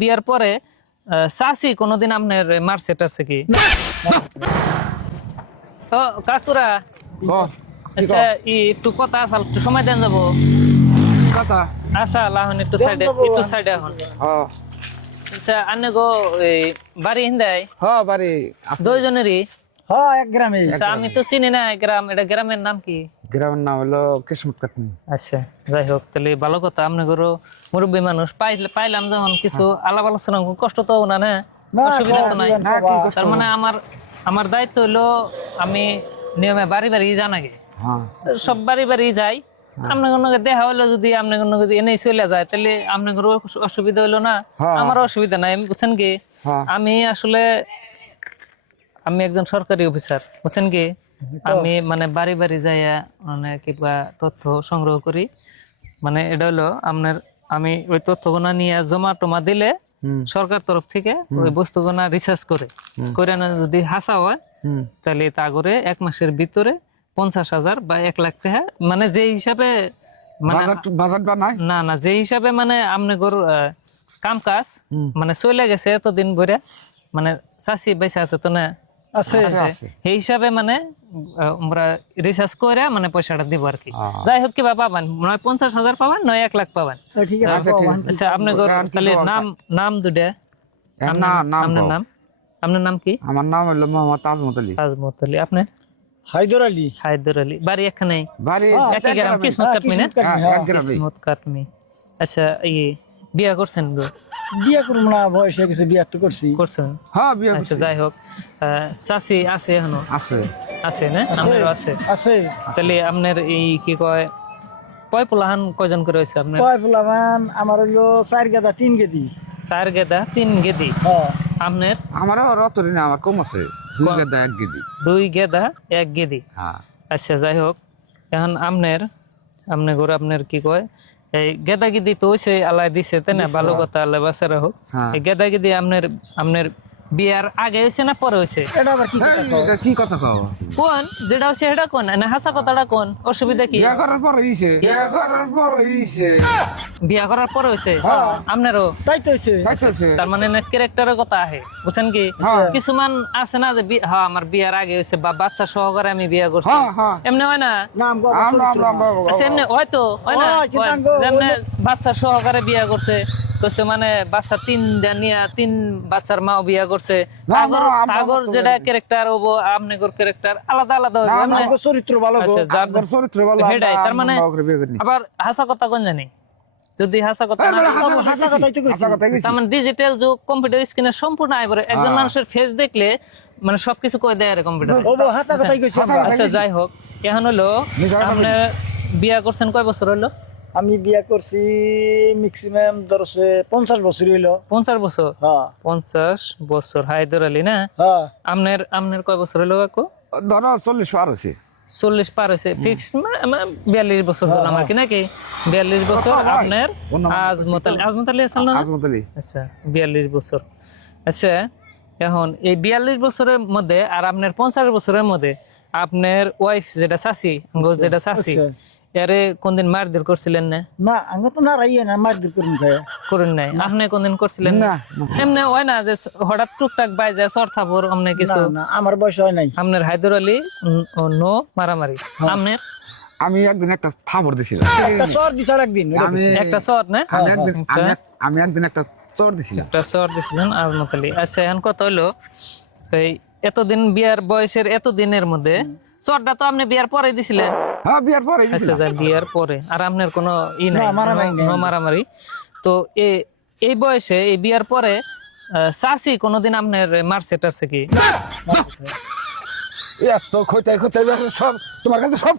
বিয়ার পরে চাচি কোনোদিন আপনার মারছে টারছে কি? ও কাকুরা, আচ্ছা একটু কথা আসাল, একটু সময় দেন যাবো কথা আচ্ছা লাহন একটু সাইডে এখন। আচ্ছা আনে গো বাড়ি হিন্দাই বাড়ি দুইজনেরই? এক গ্রামে। আচ্ছা আমি তো চিনি না গ্রাম, এটা গ্রামের নাম কি? গ্রামের নাম হলো কিসমত কাটনি। আচ্ছা যাই হোক, তাহলে ভালো কথা। আপনার মুরব্বী মানুষ পাইলাম যখন কিছু আলাপ আলোচনা, কষ্ট তো না, না অসুবিধা তো নাই। তার মানে আমার দায়িত্ব হইলো আমি নিয়মে বাড়ি বাড়ি জানাগে, সব বাড়ি বাড়ি যাই। আপনার কোনো দেখা হইলো, যদি আপনার কোনো এনেই চলে যায় তাহলে আপনার অসুবিধা হইলো না, আমার অসুবিধা নাই। বুঝছেন কি, আমি আসলে আমি একজন সরকারি অফিসার, বুঝছেন কি। আমি মানে বাড়ি বাড়ি যাইয়া মানে কিবা তথ্য সংগ্রহ করি। মানে এটা হলো আপনার, আমি ওই তথ্যগুলো নিয়ে জমা টমা দিলে সরকার তরফ থেকে ওই বস্তুগুলো রিসার্চ করে যদি হাসা হয় তাহলে তা করে 1 মাসের ভিতরে 50,000 বা 1 লাখ টাকা, মানে যে হিসাবে না না যে হিসাবে মানে আপনার কাম কাজ মানে চলে গেছে এতদিন ভরে, মানে চাষি বেঁচে আছে তো না সেই হিসাবে মানে আমরা রিসার্চ করে মানে পয়সাটা দিব আর কি। যাই হোক, কিবা পাবেন, নয় 50,000 পাবেন, নয় 1 লাখ পাবেন। আচ্ছা আপনার তাহলে নাম দুটা, আপনার নাম কি? আমার নাম হলো মোহাম্মদ তাজমত আলী। তাজমত আলী। আপনার? হায়দর আলী। হায়দর আলী। বাড়ি এখানে? বাড়ি একই গ্রাম, কিসমত কাটমি না? কিসমত কাটমি। আচ্ছা বিয়া করছেন গো? বিয়া করবো না, বয়স হয়ে গেছে, বিয়া তো করছি। করছেন? বিয়া। আচ্ছা যাই হোক, চাচি আছে এখনো? আছে না? আমারও আছে। তাহলে আপনার এই কি কয় পোলাহান কয়জন করে হয়েছে আপনার? পোলাহান আমার হলো 4 গেদা 3 গেদি। 4 গেদা 3 গেদি। আপনার? আমারও রতরি না, আমার কম আছে, 2 গেদা 1 গেদি। 2 গেদা 1 গেদি। আচ্ছা যাই হোক, এখন আপনার কি কয় এই গেদা গিদি তো হইছে, আল্লাহ দিছে তাই না, ভালো কথা, আল্লাহ বাসারা হোক। এই গেদা গিদি আপনার বিয়ার আগে হইছে না পরে হইছে? এটা আবার কি কথা কও? কোন যেটা হইছে সেটা কোন, না হাসা কথাটা কোন? অসুবিধা কি? বিয়া করার পরে হইছে। বিয়া করার পরে হইছে আপনারও? তাই তো হইছে। তার মানে না ক্যারেক্টারের কথা আহে, বুঝছেন কি। কিছুমান আছে না যে আমার বিয়ার আগে হইছে বা বাচ্চা সহকারে আমি বিয়া করছি, এমনি হয় না? আচ্ছা এমনি হয়তো হয় না, যেমনি বাচ্চা সহকারে বিয়া করছে, মানে বাচ্চা 3টা নিয়ে 3 বাচ্চার মাও বিয়া করছে, আগর যেটা ক্যারেক্টার হবো আপনার ক্যারেক্টার আলাদা আলাদা হবে, চরিত্র ভালো, চরিত্র ভালো। সেটাই তার মানে। আবার হাসা কথা কোন জানি, যদি হাসা কথা না, তার মানে ডিজিটাল যুগ, কম্পিউটার স্ক্রিনে সম্পূর্ণ আইবরে একজন মানুষের ফেস দেখলে মানে সবকিছু কই দেয় কম্পিউটার। আচ্ছা যাই হোক, এখন হলো আপনার বিয়া করছেন কয় বছর হলো? আমি বিয়া করছি ম্যাক্সিমাম ধরছে 50 বছর হইলো। 50 বছর? 50 বছর। হায়দর আলী না? আপনার কয় বছর হলো কাকু? ধরো 40 পার হয়েছে। 40 পার হয়েছে ফিক্স, 42 বছর হলো আমার কি নাকি? 42 বছর। আপনার আজমত আলী আছেন না? আচ্ছা 42 বছর। আচ্ছা এখন এই 42 বছরের মধ্যে আর আপনার 50 বছরের মধ্যে আপনার ওয়াইফ যেটা চাচি এরে কোনদিন মারধর করছিলেন না? না আমি তো না রাইয়ে না মারধর করেন নাই। আপনি কোনদিন করছিলেন না? এমনি হয় না যে হঠাৎ টুকটাক বাইজা সরথাপুর অমনে কিছু? না আমার বয়স হয় নাই। আপনার হায়দর আলী নো মারামারি? আপনার? আমি একদিন একটা থাপড় দিছিলাম, একটা চর দিছাল একদিন। একটা চর না? আমি একদিন একটা চর দিছিলাম। একটা চর দিছিলেন আজমত আলী। আচ্ছা এখন কথা হলো, এই এতদিন বিয়ার বয়সের এতদিনের মধ্যে চরটা তো আপনি বিয়ার পরে দিছিলেন? বিয়ার পরে। আচ্ছা বিয়ার পরে। আর আপনার কোনো মারামারি তো এই বয়সে, এই বিয়ার পরে চাচি কোনোদিন আপনার মারছে টারছে কি? এত খোঁতাই সব তোমার কাছে সব